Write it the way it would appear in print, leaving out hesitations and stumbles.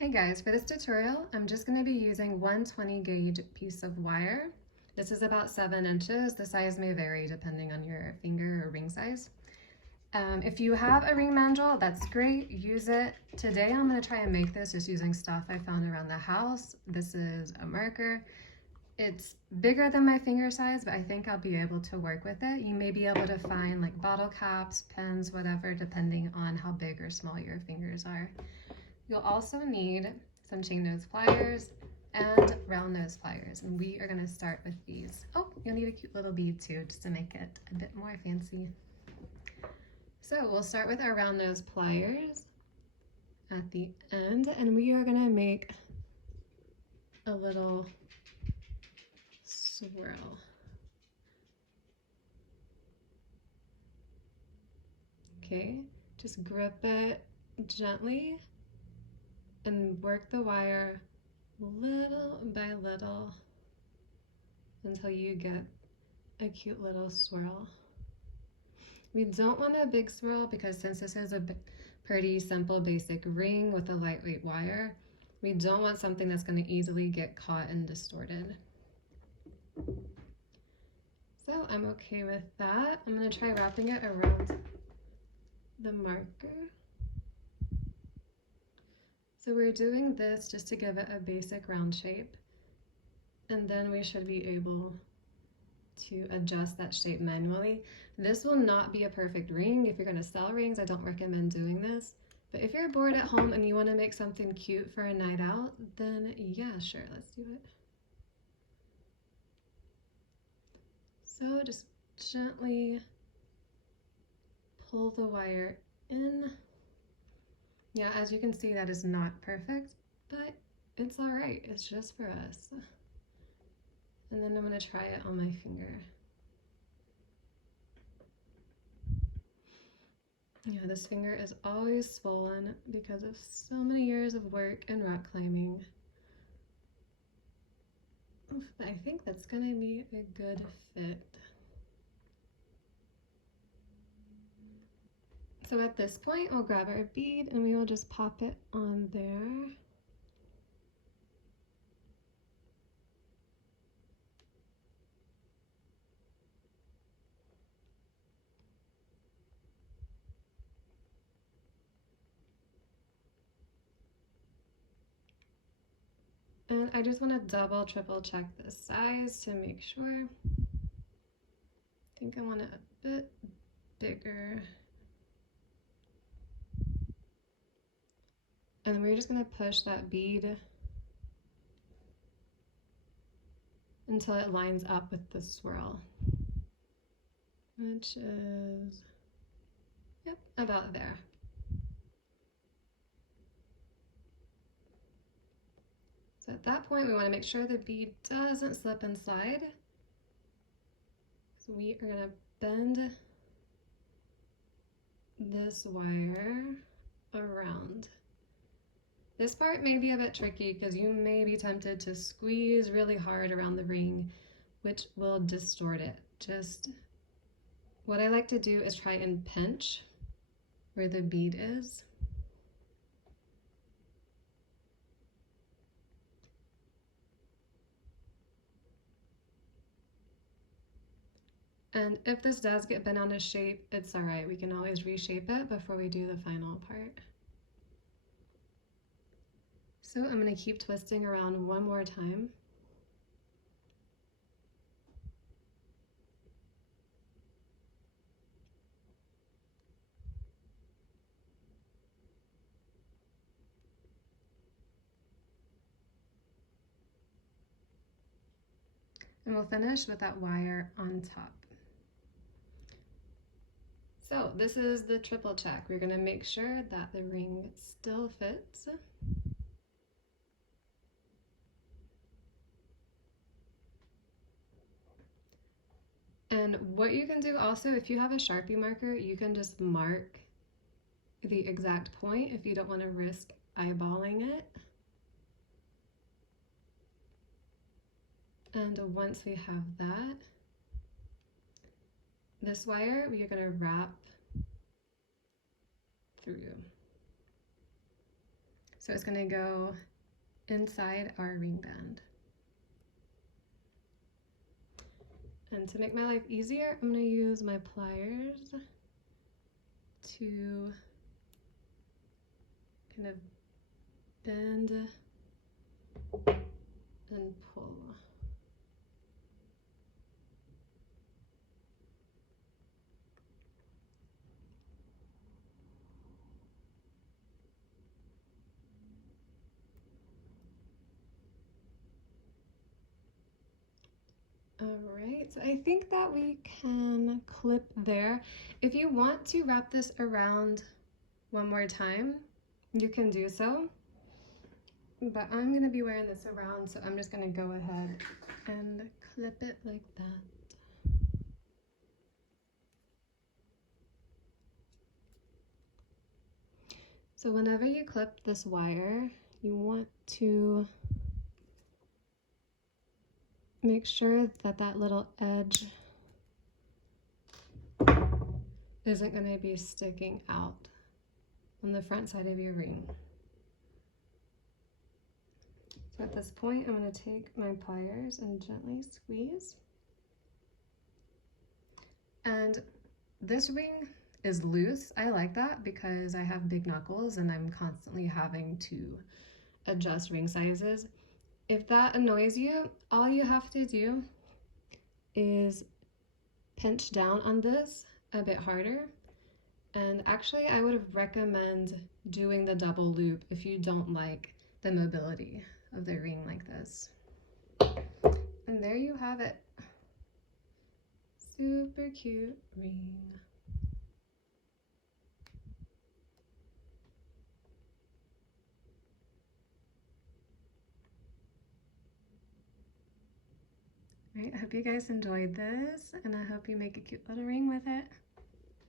Hey guys, for this tutorial, I'm just going to be using 120 gauge piece of wire. This is about 7 inches. The size may vary depending on your finger or ring size. If you have a ring mandrel, that's great, use it. Today I'm going to try and make this just using stuff I found around the house. This is a marker. It's bigger than my finger size, but I think I'll be able to work with it. You may be able to find like bottle caps, pens, whatever, depending on how big or small your fingers are. You'll also need some chain nose pliers and round nose pliers, and we are going to start with these. Oh, you'll need a cute little bead too, just to make it a bit more fancy. So we'll start with our round nose pliers at the end, and we are going to make a little swirl. Okay, just grip it gently and work the wire little by little until you get a cute little swirl. We don't want a big swirl because since this is a pretty simple basic ring with a lightweight wire, we don't want something that's going to easily get caught and distorted. So I'm okay with that. I'm going to try wrapping it around the marker. So we're doing this just to give it a basic round shape, and then we should be able to adjust that shape manually. This will not be a perfect ring. If you're going to sell rings, I don't recommend doing this. But if you're bored at home and you want to make something cute for a night out, then yeah, sure, let's do it. So just gently pull the wire in. Yeah, as you can see, that is not perfect, but it's all right. It's just for us. And then I'm going to try it on my finger. Yeah, this finger is always swollen because of so many years of work and rock climbing. But I think that's going to be a good fit. So at this point, we'll grab our bead and we will just pop it on there. And I just want to double, triple check the size to make sure. I think I want it a bit bigger. And then we're just going to push that bead until it lines up with the swirl, which is, yep, about there. So at that point, we want to make sure the bead doesn't slip and slide. So we are going to bend this wire around. This part may be a bit tricky because you may be tempted to squeeze really hard around the ring, which will distort it. Just what I like to do is try and pinch where the bead is. And if this does get bent out of shape, it's all right. We can always reshape it before we do the final part. So I'm going to keep twisting around one more time. And we'll finish with that wire on top. So this is the triple check. We're going to make sure that the ring still fits. And what you can do also, if you have a Sharpie marker, you can just mark the exact point if you don't want to risk eyeballing it. And once we have that, this wire we are going to wrap through. So it's going to go inside our ring band. And to make my life easier, I'm going to use my pliers to kind of bend and pull. All right, so I think that we can clip there. If you want to wrap this around one more time, you can do so. But I'm gonna be wearing this around, so I'm just gonna go ahead and clip it like that. So whenever you clip this wire, you want to make sure that that little edge isn't going to be sticking out on the front side of your ring. So at this point, I'm going to take my pliers and gently squeeze. And this ring is loose. I like that because I have big knuckles and I'm constantly having to adjust ring sizes. If that annoys you, all you have to do is pinch down on this a bit harder. And actually, I would recommend doing the double loop if you don't like the mobility of the ring like this. And there you have it. Super cute ring. Right, I hope you guys enjoyed this, and I hope you make a cute little ring with it.